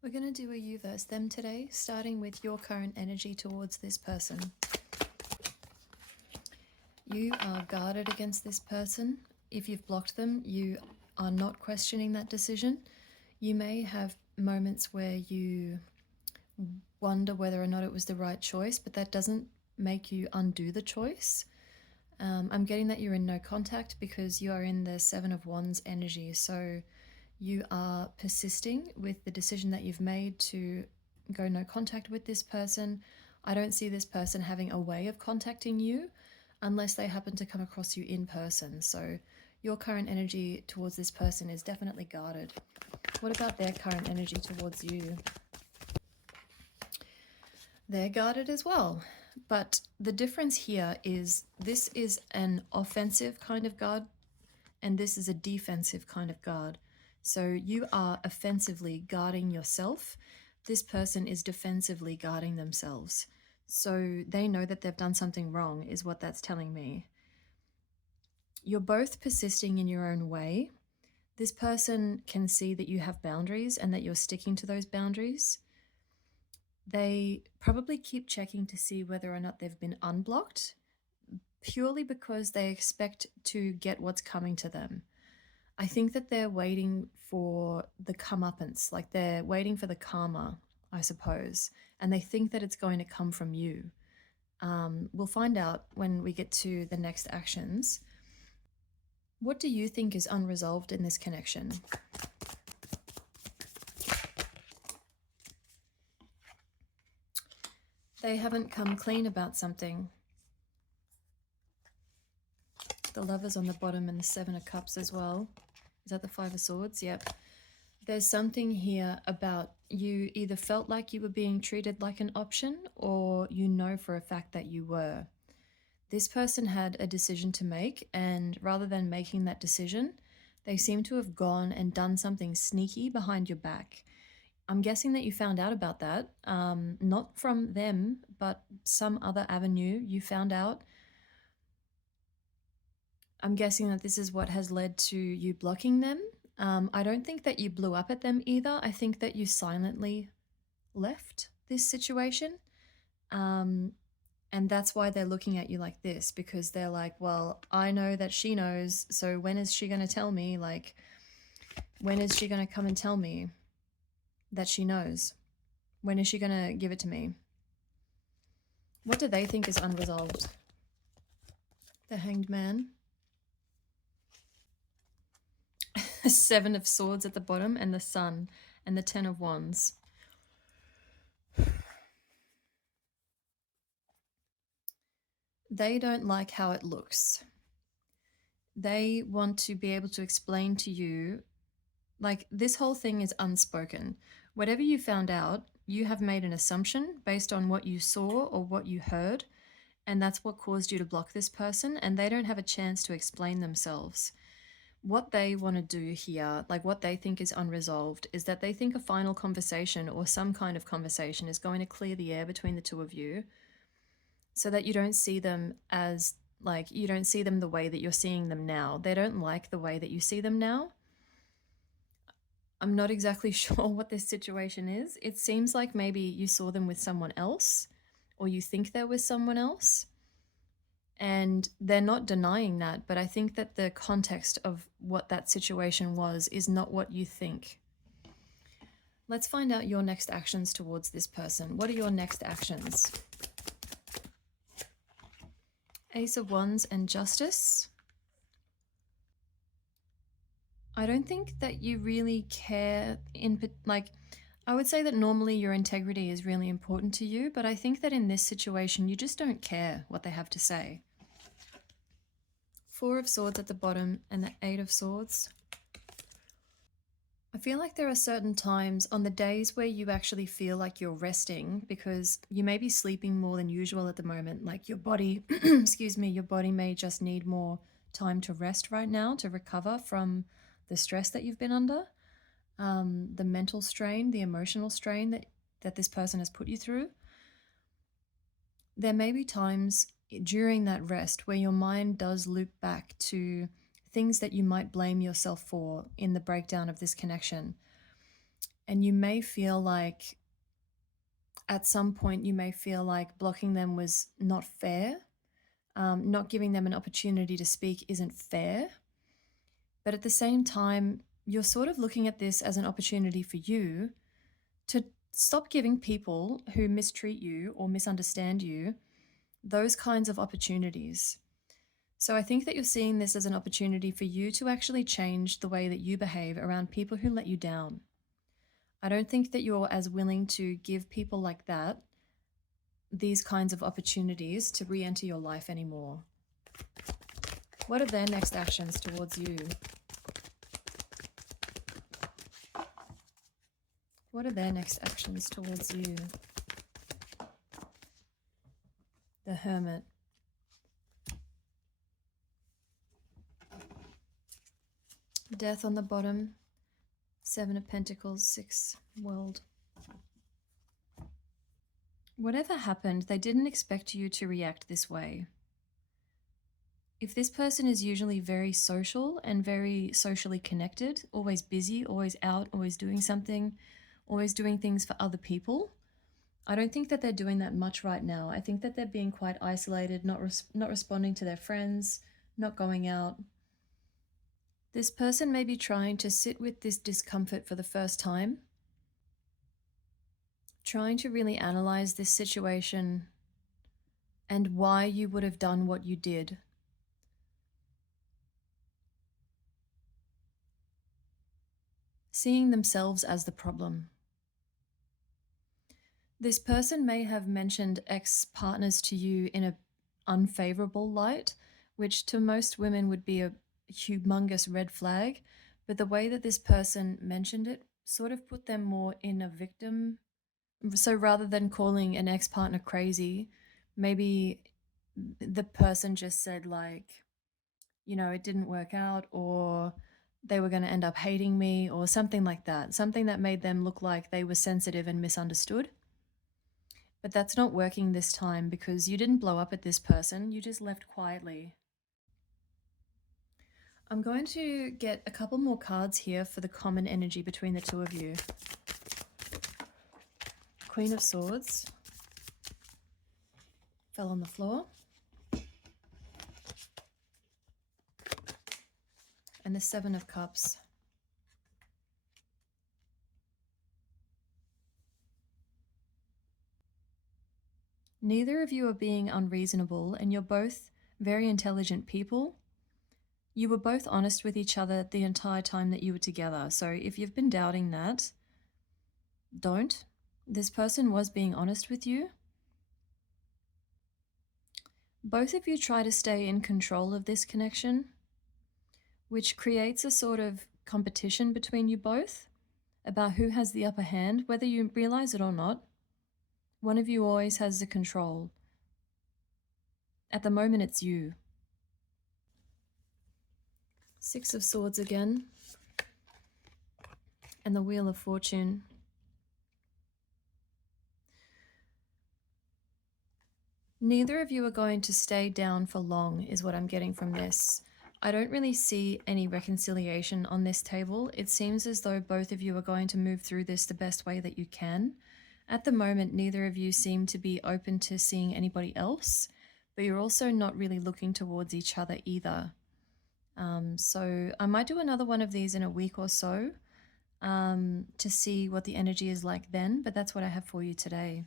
We're going to do a you versus them today, starting with your current energy towards this person. You are guarded against this person. If you've blocked them, you are not questioning that decision. You may have moments where you wonder whether or not it was the right choice, but that doesn't make you undo the choice. I'm getting that you're in no contact because you are in the Seven of Wands energy. So you are persisting with the decision that you've made to go no contact with this person. I don't see this person having a way of contacting you unless they happen to come across you in person. So your current energy towards this person is definitely guarded. What about their current energy towards you? They're guarded as well. But the difference here is this is an offensive kind of guard and this is a defensive kind of guard. So you are offensively guarding yourself. This person is defensively guarding themselves. So they know that they've done something wrong, is what that's telling me. You're both persisting in your own way. This person can see that you have boundaries and that you're sticking to those boundaries. They probably keep checking to see whether or not they've been unblocked, purely because they expect to get what's coming to them. I think that they're waiting for the comeuppance, like they're waiting for the karma, I suppose, and they think that it's going to come from you. We'll find out when we get to the next actions. What do you think is unresolved in this connection? They haven't come clean about something. The Lovers on the bottom and the Seven of Cups as well. Is that the Five of Swords? Yep. There's something here about you either felt like you were being treated like an option or you know for a fact that you were. This person had a decision to make, and rather than making that decision, they seem to have gone and done something sneaky behind your back. I'm guessing that you found out about that, not from them, but some other avenue you found out. I'm guessing that this is what has led to you blocking them. I don't think that you blew up at them either. I think that you silently left this situation. And that's why they're looking at you like this, because they're like, well, I know that she knows, so when is she going to tell me? Like, when is she going to come and tell me that she knows? When is she going to give it to me? What do they think is unresolved? The Hanged Man. Seven of Swords at the bottom and the Sun and the Ten of Wands. They don't like how it looks. They want to be able to explain to you, like, this whole thing is unspoken. Whatever you found out, you have made an assumption based on what you saw or what you heard, and that's what caused you to block this person, and they don't have a chance to explain themselves. What they want to do here, like what they think is unresolved, is that they think a final conversation or some kind of conversation is going to clear the air between the two of you so that you don't see them as, like, you don't see them the way that you're seeing them now. They don't like the way that you see them now. I'm not exactly sure what this situation is. It seems like maybe you saw them with someone else, or you think they're with someone else. And they're not denying that, but I think that the context of what that situation was is not what you think. Let's find out your next actions towards this person. What are your next actions? Ace of Wands and Justice. I don't think that you really care I would say that normally your integrity is really important to you, but I think that in this situation, you just don't care what they have to say. Four of Swords at the bottom and the Eight of Swords. I feel like there are certain times on the days where you actually feel like you're resting because you may be sleeping more than usual at the moment. Like your body, excuse me, your body may just need more time to rest right now to recover from the stress that you've been under, the mental strain, the emotional strain that this person has put you through. There may be times during that rest where your mind does loop back to things that you might blame yourself for in the breakdown of this connection. And you may feel like at some point, you may feel like blocking them was not fair. Not giving them an opportunity to speak isn't fair. But at the same time, you're sort of looking at this as an opportunity for you to stop giving people who mistreat you or misunderstand you those kinds of opportunities. So I think that you're seeing this as an opportunity for you to actually change the way that you behave around people who let you down. I don't think that you're as willing to give people like that these kinds of opportunities to re-enter your life anymore. What are their next actions towards you? What are their next actions towards you? The Hermit. Death on the bottom. 7 of Pentacles, 6 World. Whatever happened, they didn't expect you to react this way. If this person is usually very social and very socially connected, always busy, always out, always doing something, always doing things for other people, I don't think that they're doing that much right now. I think that they're being quite isolated, not responding to their friends, not going out. This person may be trying to sit with this discomfort for the first time, trying to really analyze this situation and why you would have done what you did. Seeing themselves as the problem. This person may have mentioned ex-partners to you in an unfavorable light, which to most women would be a humongous red flag. But the way that this person mentioned it sort of put them more in a victim. So rather than calling an ex-partner crazy, maybe the person just said like, you know, it didn't work out, or they were going to end up hating me, or something like that. Something that made them look like they were sensitive and misunderstood. But that's not working this time because you didn't blow up at this person, you just left quietly. I'm going to get a couple more cards here for the common energy between the two of you. Queen of Swords fell on the floor. And the Seven of Cups. Neither of you are being unreasonable, and you're both very intelligent people. You were both honest with each other the entire time that you were together. So if you've been doubting that, don't. This person was being honest with you. Both of you try to stay in control of this connection, which creates a sort of competition between you both about who has the upper hand, whether you realize it or not. One of you always has the control. At the moment, it's you. Six of Swords again. And the Wheel of Fortune. Neither of you are going to stay down for long, is what I'm getting from this. I don't really see any reconciliation on this table. It seems as though both of you are going to move through this the best way that you can. At the moment, neither of you seem to be open to seeing anybody else, but you're also not really looking towards each other either. So I might do another one of these in a week or so to see what the energy is like then, but that's what I have for you today.